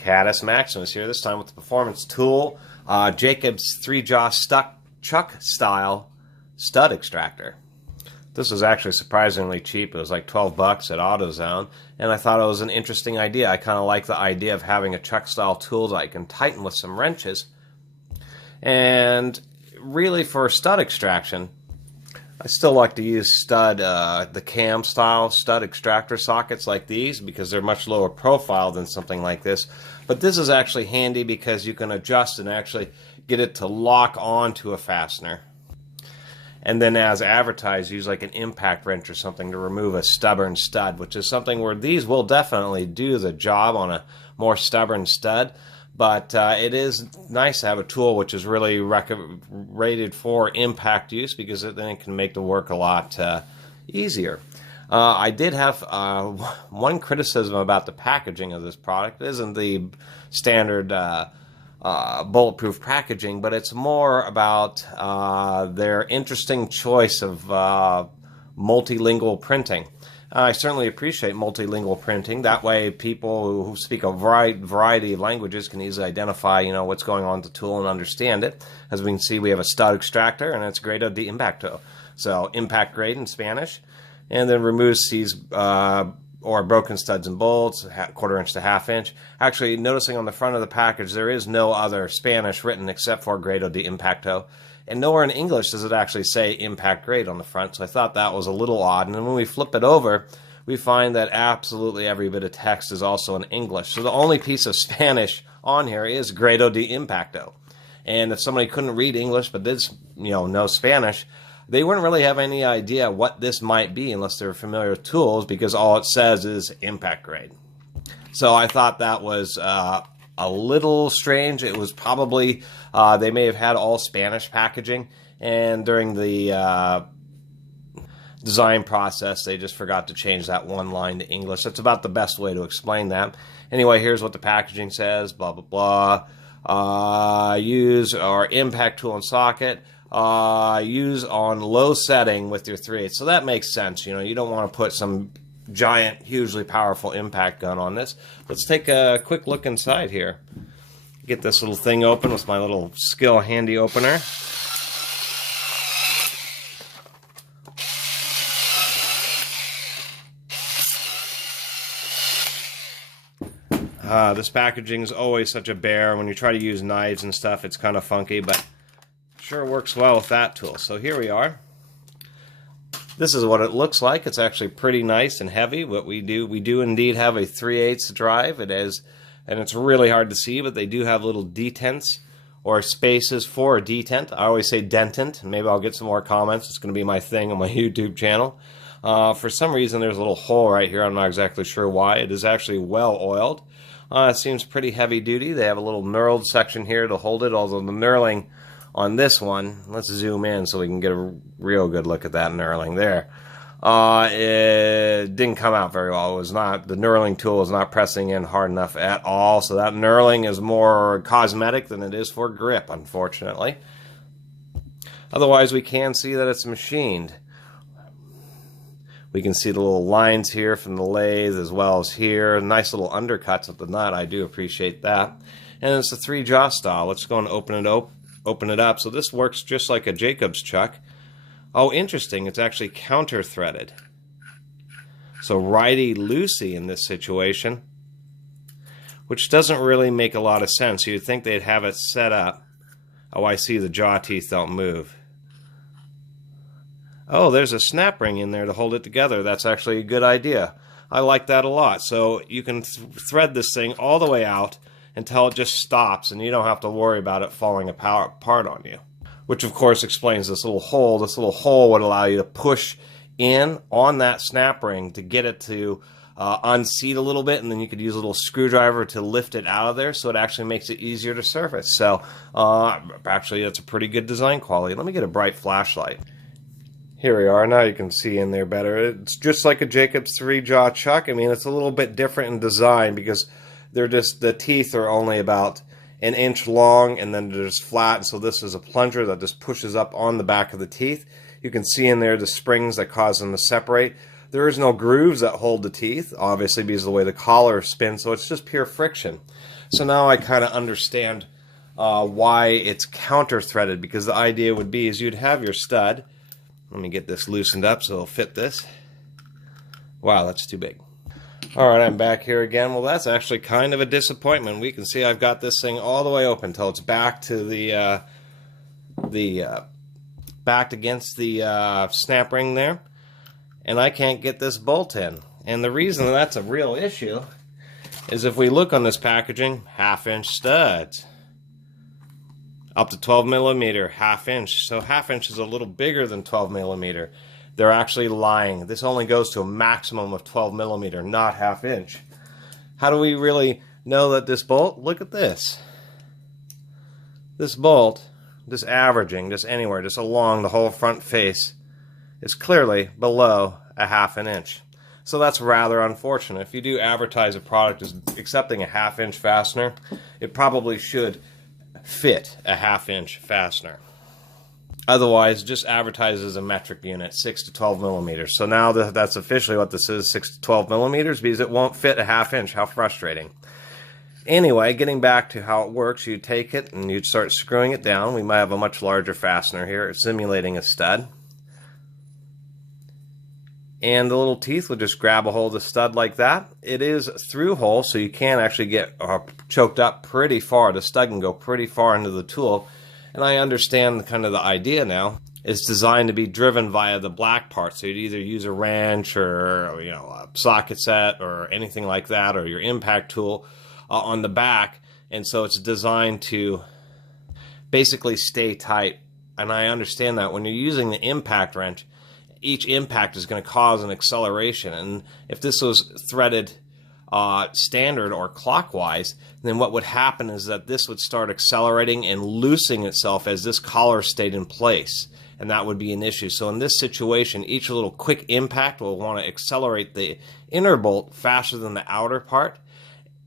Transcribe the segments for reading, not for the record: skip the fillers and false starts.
Caddis Maximus here, this time with the Performance Tool, Jacob's 3-jaw chuck style stud extractor. This was actually surprisingly cheap. It was like 12 bucks at AutoZone, and I thought it was an interesting idea. I kind of like the idea of having a chuck style tool that I can tighten with some wrenches. And really, for stud extraction, I still like to use the cam style stud extractor sockets like these because they're much lower profile than something like this. But this is actually handy because you can adjust and actually get it to lock onto a fastener. And then, as advertised, use like an impact wrench or something to remove a stubborn stud, which is something where these will definitely do the job on a more stubborn stud. But it is nice to have a tool which is really rated for impact use, because then it can make the work a lot easier. I did have one criticism about the packaging of this product. It isn't the standard bulletproof packaging, but it's more about their interesting choice of multilingual printing. I certainly appreciate multilingual printing. That way people who speak a variety of languages can easily identify, what's going on with the tool and understand it. As we can see, we have a stud extractor, and it's grado de impacto. So impact grade in Spanish, and then removes these or broken studs and bolts, 1/4 inch to 1/2 inch. Actually, noticing on the front of the package, there is no other Spanish written except for grado de impacto. And nowhere in English does it actually say impact grade on the front, so I thought that was a little odd. And then when we flip it over, we find that absolutely every bit of text is also in English. So the only piece of Spanish on here is grado de impacto. And if somebody couldn't read English but did, know Spanish, they wouldn't really have any idea what this might be unless they're familiar with tools, because all it says is impact grade. So I thought that was a little strange. It was probably, they may have had all Spanish packaging, and during the design process, they just forgot to change that one line to English. That's about the best way to explain that. Anyway, here's what the packaging says, blah, blah, blah. Use our impact tool and socket. Use on low setting with your 3/8. So that makes sense. You don't want to put some giant, hugely powerful impact gun on this. Let's take a quick look inside here. Get this little thing open with my little skill handy opener. This packaging is always such a bear. When you try to use knives and stuff, it's kind of funky, but sure works well with that tool. So here we are. This is what it looks like. It's actually pretty nice and heavy. What we do indeed have a 3/8 drive. It is, and it's really hard to see, but they do have little detents or spaces for a detent. I always say dentant, and maybe I'll get some more comments. It's going to be my thing on my YouTube channel. For some reason, there's a little hole right here. I'm not exactly sure why. It is actually well oiled. It seems pretty heavy duty. They have a little knurled section here to hold it, although the knurling on this one, let's zoom in so we can get a real good look at that knurling there. It didn't come out very well. The knurling tool was not pressing in hard enough at all, so that knurling is more cosmetic than it is for grip, unfortunately. Otherwise, we can see that it's machined. We can see the little lines here from the lathe as well as here. Nice little undercuts with the nut. I do appreciate that. And it's a 3-jaw style. Let's go and open it up. So this works just like a Jacob's chuck. Oh, interesting. It's actually counter-threaded. So righty-loosey in this situation, which doesn't really make a lot of sense. You'd think they'd have it set up. Oh, I see the jaw teeth don't move. Oh, there's a snap ring in there to hold it together. That's actually a good idea. I like that a lot. So you can thread this thing all the way out until it just stops, and you don't have to worry about it falling apart on you. Which, of course, explains this little hole. This little hole would allow you to push in on that snap ring to get it to unseat a little bit, and then you could use a little screwdriver to lift it out of there, so it actually makes it easier to service. So, actually, that's a pretty good design quality. Let me get a bright flashlight. Here we are. Now you can see in there better. It's just like a Jacob's 3-jaw chuck. I mean, it's a little bit different in design because the teeth are only about 1 inch long, and then they're just flat. And so this is a plunger that just pushes up on the back of the teeth. You can see in there the springs that cause them to separate. There is no grooves that hold the teeth, obviously, because of the way the collar spins, so it's just pure friction. So now I kind of understand why it's counter-threaded, because the idea would be is you'd have your stud. Let me get this loosened up so it'll fit this. Wow, that's too big. Alright, I'm back here again. Well, that's actually kind of a disappointment. We can see I've got this thing all the way open until it's back to backed against the snap ring there, and I can't get this bolt in. And the reason that's a real issue is if we look on this packaging, 1/2-inch studs. Up to 12 millimeter, 1/2-inch. So 1/2 is a little bigger than 12 millimeter. They're actually lying. This only goes to a maximum of 12 millimeter, not 1/2-inch. How do we really know that this bolt? Look at this. This bolt, just averaging, just anywhere, just along the whole front face, is clearly below a 1/2-inch. So that's rather unfortunate. If you do advertise a product as accepting a 1/2-inch fastener, it probably should fit a 1/2-inch fastener. Otherwise, just advertises a metric unit, 6 to 12 millimeters. So now that's officially what this is, 6 to 12 millimeters, because it won't fit a 1/2-inch. How frustrating. Anyway, getting back to how it works, you take it and you start screwing it down. We might have a much larger fastener here. It's simulating a stud. And the little teeth will just grab a hold of the stud like that. It is through hole, so you can actually get choked up pretty far. The stud can go pretty far into the tool. And I understand kind of the idea now. It's designed to be driven via the black part. So you'd either use a wrench or a socket set or anything like that, or your impact tool on the back. And so it's designed to basically stay tight. And I understand that when you're using the impact wrench, each impact is going to cause an acceleration. And if this was threaded standard or clockwise, then what would happen is that this would start accelerating and loosening itself as this collar stayed in place, and that would be an issue. So in this situation, each little quick impact will want to accelerate the inner bolt faster than the outer part,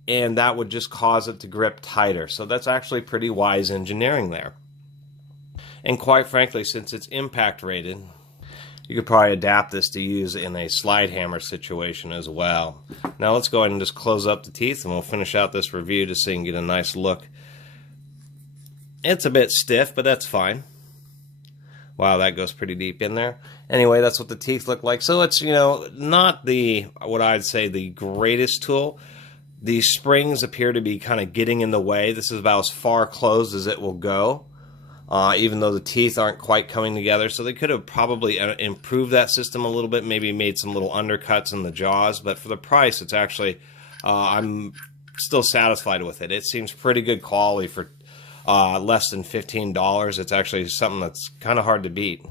and that would just cause it to grip tighter. So that's actually pretty wise engineering there. And quite frankly, since it's impact rated, you could probably adapt this to use in a slide hammer situation as well. Now let's go ahead and just close up the teeth and we'll finish out this review just so you can get a nice look. It's a bit stiff, but that's fine. Wow, that goes pretty deep in there. Anyway, that's what the teeth look like. So it's, not what I'd say the greatest tool. These springs appear to be kind of getting in the way. This is about as far closed as it will go. Even though the teeth aren't quite coming together. So they could have probably improved that system a little bit, maybe made some little undercuts in the jaws, but for the price, it's actually, I'm still satisfied with it. It seems pretty good quality for less than $15. It's actually something that's kind of hard to beat.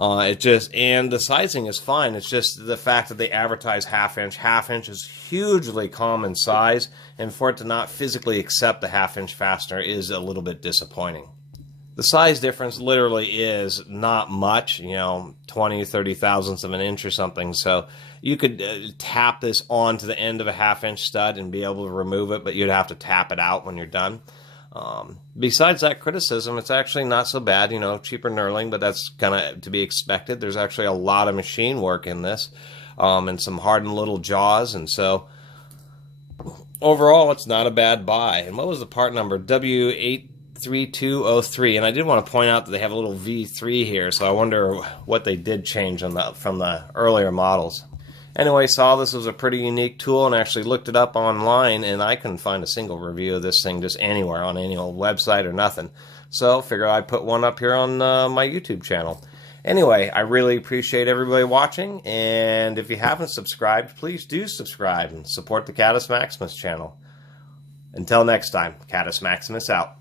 And the sizing is fine. It's just the fact that they advertise 1/2-inch. 1/2-inch is hugely common size, and for it to not physically accept the 1/2-inch fastener is a little bit disappointing. The size difference literally is not much, 20, 30 thousandths of an inch or something. So you could tap this onto the end of a 1/2-inch stud and be able to remove it, but you'd have to tap it out when you're done. Besides that criticism, it's actually not so bad, cheaper knurling, but that's kind of to be expected. There's actually a lot of machine work in this, and some hardened little jaws, and so overall it's not a bad buy. And what was the part number? W83203, and I did want to point out that they have a little V3 here, so I wonder what they did change on from the earlier models. Anyway, saw this was a pretty unique tool and actually looked it up online, and I couldn't find a single review of this thing just anywhere on any old website or nothing. So figure I'd put one up here on my YouTube channel. Anyway, I really appreciate everybody watching, and if you haven't subscribed, please do subscribe and support the Catus Maximus channel. Until next time, Catus Maximus out.